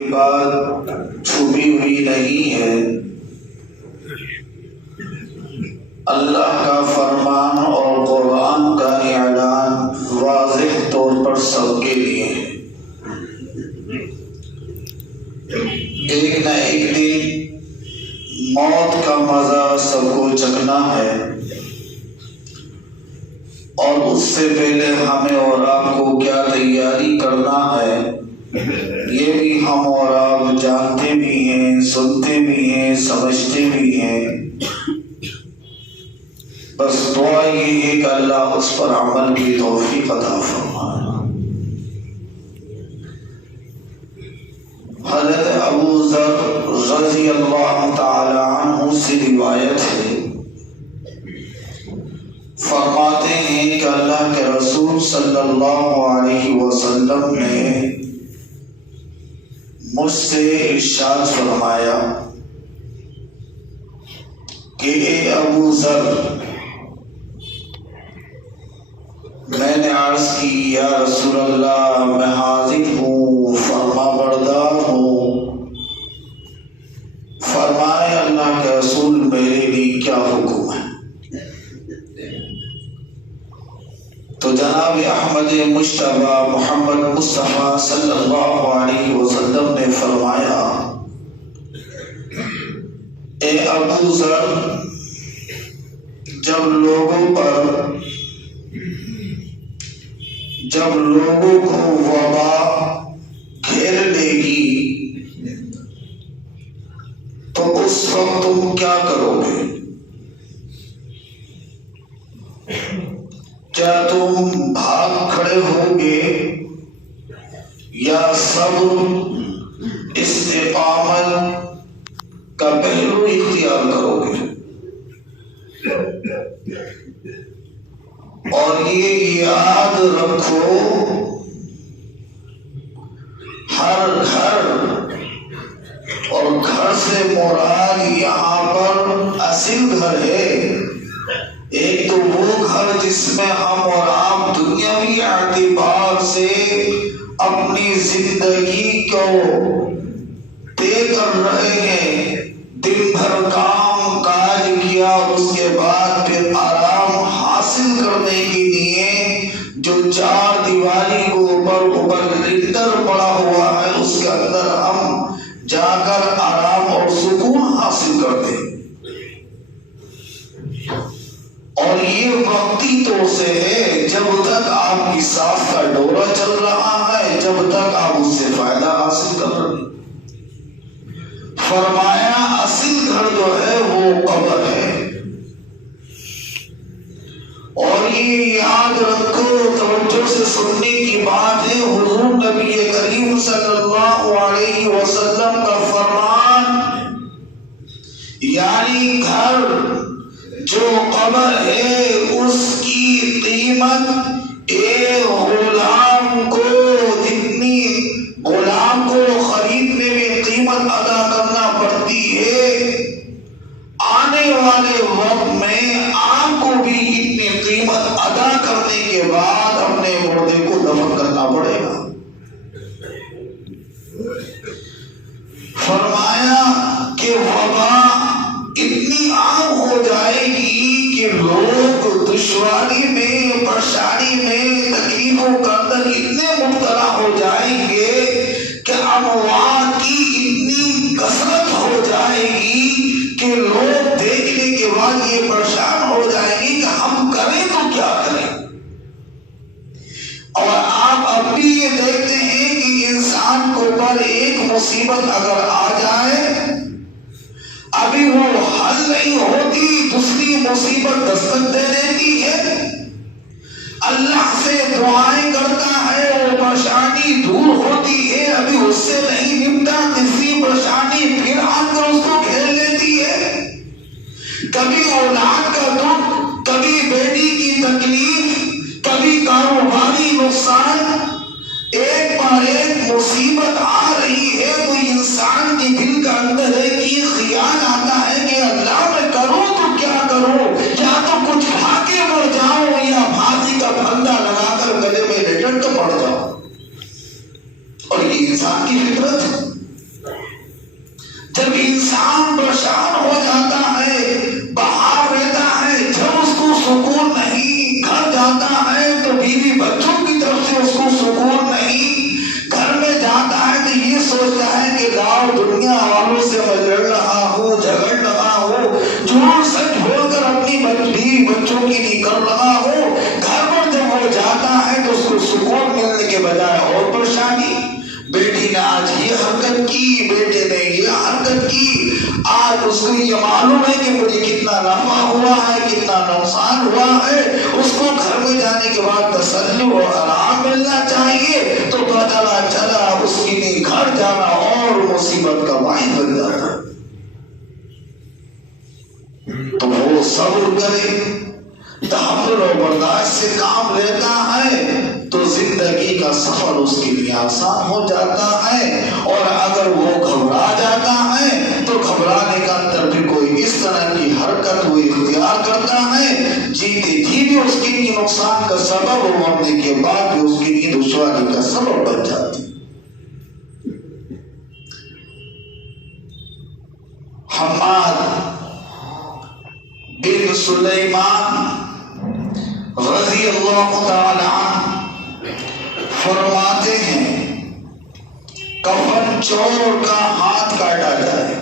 بات چھپی ہوئی نہیں ہے۔ اللہ کا فرمان اور قرآن کا اعلان واضح طور پر سب کے لیے ہے۔ ایک نہ ایک دن موت کا مزہ سب کو چکھنا ہے، اور اس سے پہلے ہمیں اور آپ کو کیا تیاری کرنا ہے یہ بھی ہم اور آپ جانتے بھی ہیں، سنتے بھی ہیں، سمجھتے بھی ہیں۔ بس دعا یہ ہے کہ اللہ اس پر عمل کی توفیق عطا فرمائے۔ حضرت ابو ذر رضی اللہ تعالی عنہ سے روایت ہے، فرماتے ہیں کہ اللہ کے رسول صلی اللہ علیہ وسلم نے مجھ سے ارشاد فرمایا کہ اے ابو ذر، میں نے عرض کی یا رسول اللہ میں حاضر ہوں، فرما بردار ہوں۔ فرمائے اللہ کے رسول میرے لیے کیا حکم ہے؟ تو جناب احمد مجتبی محمد مصطفیٰ صلی اللہ علیہ وسلم نے فرمایا، اے ابو ذر، جب لوگوں کو وبا گھیر لے گی تو اس وقت تم کیا کرو گے؟ کیا تم بھاگ کھڑے ہوگے یا صبر استقامت کا پہلو اختیار کرو گے؟ اور یہ یاد رکھو، ہر گھر، اور گھر سے مراد یہاں پر اصل گھر ہے، ایک تو وہ گھر جس میں ہم اور آپ دنیاوی اعتبار سے اپنی زندگی کو طے کر رہے ہیں، دن بھر کام کاج کیا، اس کے بعد پھر آرام حاصل کرنے کے لیے جو چار دیواری کو اوپر لنٹر پڑا ہوا ہے اس کے اندر ہم جا کر آرام اور سکون حاصل کرتے ہیں، اور یہ وقتی طور سے ہے جب تک آپ کی سانس کا دورہ چل رہا ہے، جب تک آپ اس سے فائدہ حاصل کر رہے ہیں۔ فرمایا اصل گھر جو ہے وہ قبر ہے، اور یہ یاد رکھو، توجہ سے سننے کی بات ہے، حضور نبی کریم صلی اللہ علیہ وسلم کا فرمان، یعنی گھر جو قبر ہے اس کی قیمت ایک غلام کو خریدنے میں قیمت ادا کرنا پڑتی ہے، آنے والے وقت میں آپ کو بھی اتنی قیمت ادا کرنے کے بعد اپنے مردے کو دفن کرنا پڑے گا۔ فرمایا کہ وبا اتنی عام ہو جائے گی کہ لوگ دشواری میں، پریشانی میں، تکلیفوں کے اندر اتنے مبتلا ہو جائیں گے کہ اموات کی اتنی کثرت ہو جائے گی کہ لوگ دیکھنے کے بعد یہ پریشان ہو جائیں گے کہ ہم کریں تو کیا کریں۔ اور آپ اب بھی یہ دیکھتے ہیں کہ انسان کو پر ایک مصیبت اگر آ جائے، ابھی وہ حل نہیں ہوتی، دوسری مصیبت دستک دے دیتی ہے، اللہ سے دعائیں کرتا ہے، وہ پریشانی دور ہوتی ہے، ابھی اس سے نہیں نمٹا، تیسری پریشانی پھر آ کر اس کو گھیر لیتی ہے، کبھی اولاد کا دکھ، کبھی بیٹی کی تکلیف، کبھی کاروباری نقصان، ایک بار ایک مصیبت آ رہی ہے تو انسان کے دل کا اندر ایک یہ خیال آتا ہے کہ اللہ میں کروں تو کیا کروں، یا تو کچھ کھا کے مر جاؤں یا پھانسی کا پھندا لگا کر گلے میں لٹک کے پڑ جاؤں، اور یہ انسان کی فطرت ہے۔ سوچتا ہے کہ لاؤ دنیا والوں سے میں لڑ رہا ہوں، جھگڑ رہا ہوں، جھوٹ سچ بول کر اپنی بیوی بچوں کی نہیں کر رہا ہوں، گھر پر جب وہ جاتا ہے تو اس کو سکون ملنے کے بجائے اور پریشانی، بیٹی نے آج یہ حرکت کی، بیٹے نے یہ حرکت کی، آج اس کو یہ معلوم ہے کہ مجھے کتنا نفع ہوا ہے، کتنا نقصان ہوا ہے، اس کو گھر میں جانے کے بعد تسلی و آرام ملنا چاہیے، تو پتہ چلا اس کے لیے گھر جانا اور مصیبت کا باعث بن جاتا ہے۔ تو وہ صبر کرے، تحمل و برداشت سے کام لیتا ہے تو زندگی کا سفر اس کے لیے آسان ہو جاتا ہے، اور اگر وہ گھبرا جاتا ہے تو گھبرانے کا اندر بھی کوئی اس طرح کی حرکت وہ اختیار کرتا ہے جیتے جی بھی اس کے لیے نقصان کا سبب ہونے کے بعد بھی اس کے لیے دشواری کا سبب بن جاتی۔ حماد بن سلیمان رضی اللہ تعالی عنہ فرماتے ہیں کفن چور کا ہاتھ کاٹا جائے،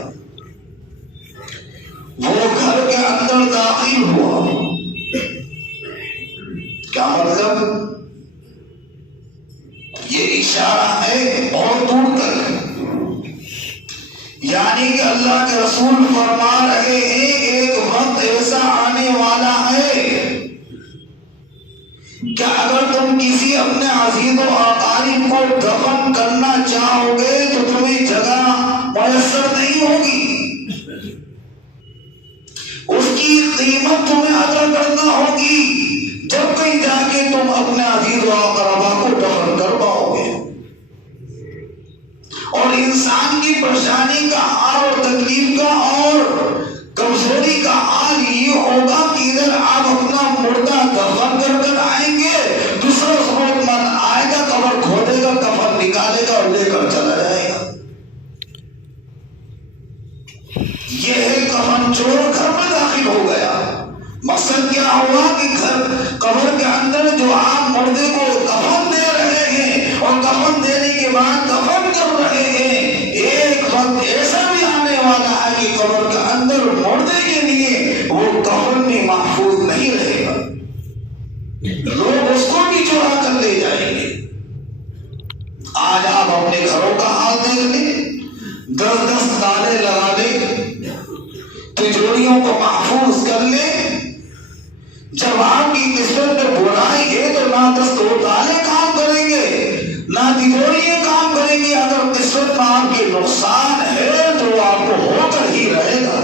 وہ گھر کے اندر داخل ہوا، کیا مطلب؟ یہ اشارہ ہے اور دور تک، یعنی کہ اللہ کے رسول فرما رہے ہیں ایک وقت ایسا آنے والا ہے کہ اگر تم کسی اپنے عزیز و اقارب کو دفن کرنا چاہو گے تو تمہیں جگہ میسر نہیں ہوگی، اس کی قیمت تمہیں ادا کرنا ہوگی جب کہیں جا کے تم اپنے عزیز و اقربا کو دفن کر پاؤ گے۔ اور انسان کی پریشانی کا حال اور تکلیف کا اور کمزوری کا حال یہ ہوگا کہ ادھر آپ اپنا مردہ دفن کر آئیں گے، دوسرا ضرورت مند آئے گا، قبر کھودے گا، کفن نکالے گا اور لے کر چلا جائے گا۔ یہ ہے کفن چور گھر میں داخل ہو گیا۔ مقصد کیا ہوا کہ قبر کے اندر جو آپ مردے کو کفن دے رہے ہیں اور کفن دینے کے بعد دفن کر رہے ہیں، ایک وقت ایسا بھی آنے والا ہے کہ قبر کے اندر مردے کے لیے وہ کفن میں محفوظ نہیں رہے گا، لوگ اس کو بھی چورا کر لے جائیں گے۔ آج آپ اپنے گھروں کا حال دیکھ لیں، 10 تالے لگا لیں، تجوریوں کو محفوظ کر لیں، جب آپ کی قسمت میں برائی ہے تو نہ 10 تالے کام کریں گے نہ تجوریاں کام کریں گے، اگر قسمت میں آپ کی نقصان ہے تو آپ کو ہو کر ہی رہے گا،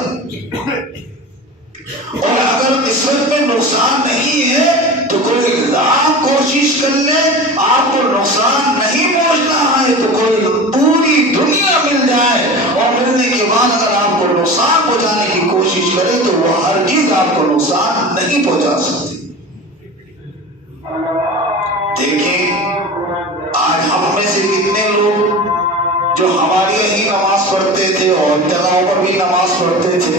اور اگر قسمت میں نقصان نہیں ہے تو کوئی لاکھ کوشش کر لے، آپ کو نقصان نہیں پہنچنا ہے تو کوئی پوری دنیا مل جائے، اور ملنے کے بعد اگر آپ کو نقصان پہنچانے کی کوشش کرے تو وہ ہرگز آپ کو نقصان نہیں پہنچا سکتی۔ دیکھیں آج ہم میں سے کتنے لوگ جو ہمارے یہی نماز پڑھتے تھے اور جگہوں پر بھی نماز پڑھتے تھے،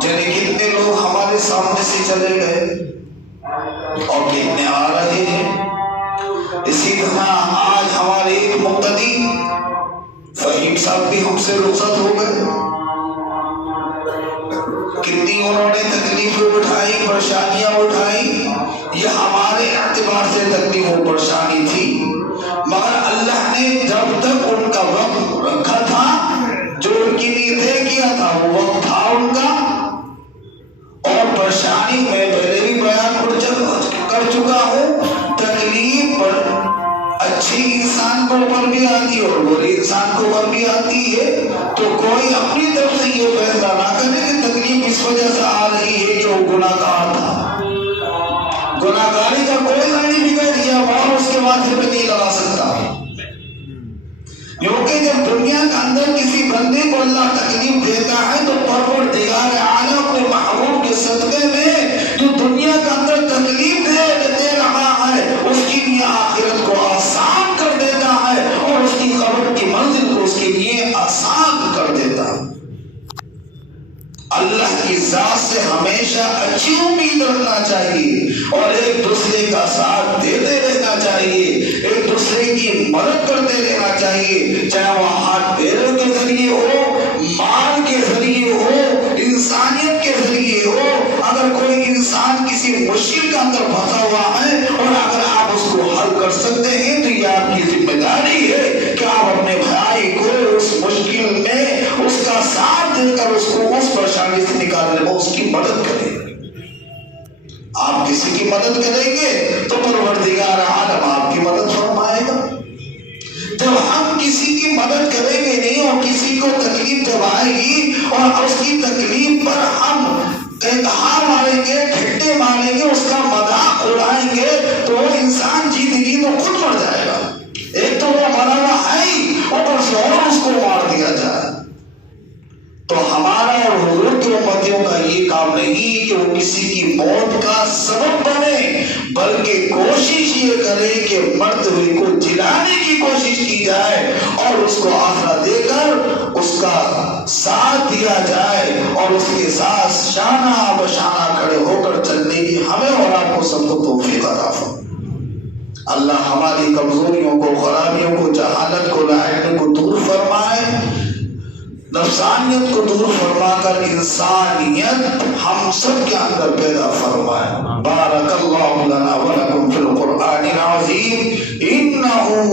جنہیں کتنے لوگ ہمارے سامنے سے چلے گئے اور کتنے آ رہے ہیں۔ اسی طرح آج ہمارے ایک مقتدی فہیم صاحب بھی ہم سے رخصت ہو گئے، کتنی انہوں نے تکلیفیں اٹھائی، پریشانیاں اٹھائی، یہ ہمارے اعتبار سے تکلیف و پریشانی تھی، مگر اللہ نے جب تک ان کا وقت رکھا تھا، جو ان کی لیے طے کیا تھا وہ وقت تھا ان کا، اور پریشانی میں پہلے بھی بیان کر چکا ہوں، تکلیف پر اچھی انسان کو اوپر بھی آتی ہے اور بری انسان کو اوپر بھی آتی ہے، تو کوئی اپنی طرف سے یہ فیصلہ نہ کرے کہ تکلیف اس وجہ سے آ رہی ہے کہ وہ گناہ گار تھا، گناہ گاری کا کوئی سرٹیفکیٹ یا وہاں اس کے ماتھے پہ نہیں لگا سکتا، کیونکہ جب دنیا کے اندر کسی بندے کو اللہ تکلیف دیتا ہے تو پروردگار عالم اپنے محبوب کے صدقے میں جو دنیا کے اندر تکلیف دے رہا ہے اس کے لیے آخرت کو آسان کر دیتا ہے، اور اس کی قبر کی منزل کو اس کے لیے آسان کر دیتا ہے۔ اللہ کی ذات سے ہمیشہ اچھی امید رکھنا چاہیے اور ایک دوسرے کا ساتھ دیتے رہنا چاہیے، ایک دوسرے کی مدد کرتے رہنا چاہیے، چاہے وہ ہاتھ پیروں کے ذریعے ہو، مال کے ذریعے ہو، انسانیت کے ذریعے ہو۔ اگر کوئی انسان کسی مشکل کے اندر پھنسا ہوا ہے اور اگر آپ اس کو حل کر سکتے ہیں تو یہ آپ کی ذمہ داری ہے کہ آپ اپنے بھائی کو اس مشکل میں اس کا ساتھ دے کر اس کو اس پریشانی سے نکالنے میں اس کی مدد کریں۔ آپ کسی کی مدد کریں گے تو پروردگار عالم آپ کی مدد فرمائے گا۔ جب ہم کسی کی مدد کریں گے نہیں اور کسی کو تکلیف جب آئے گی اور اس کی تکلیف پر ہم انتہا ماریں گے، ٹھٹے ماریں گے، اس کا مذاق اڑائیں گے تو وہ انسان زندگی میں خود مر جائے گا۔ ایک تو وہ مرا ہوا ہے ہی، اوپر سے اور اس کو مار دیا جائے۔ تو ہمارا اور حضور کے امتیوں کا یہ کام نہیں کہ وہ کسی کی موت کا سبب بنے، بلکہ کوشش یہ کرے کہ مرتے ہوئے کو جلانے کی کوشش کی جائے اور اس کو آخرت دے کر اس کا ساتھ دیا جائے اور اس کے ساتھ شانہ بشانہ کھڑے ہو کر چلنے کی ہمیں اور آپ کو سب کو توفیق عطا فرمائے۔ اللہ ہماری کمزوریوں کو، خرابیوں کو، جہالت کو، لاحقی کو دور فرمائے، نفسانیت کو دور فرما کر انسانیت ہم سب کے اندر پیدا فرمائے۔ بارک اللہ لنا ولکم فی القرآن العظیم انہ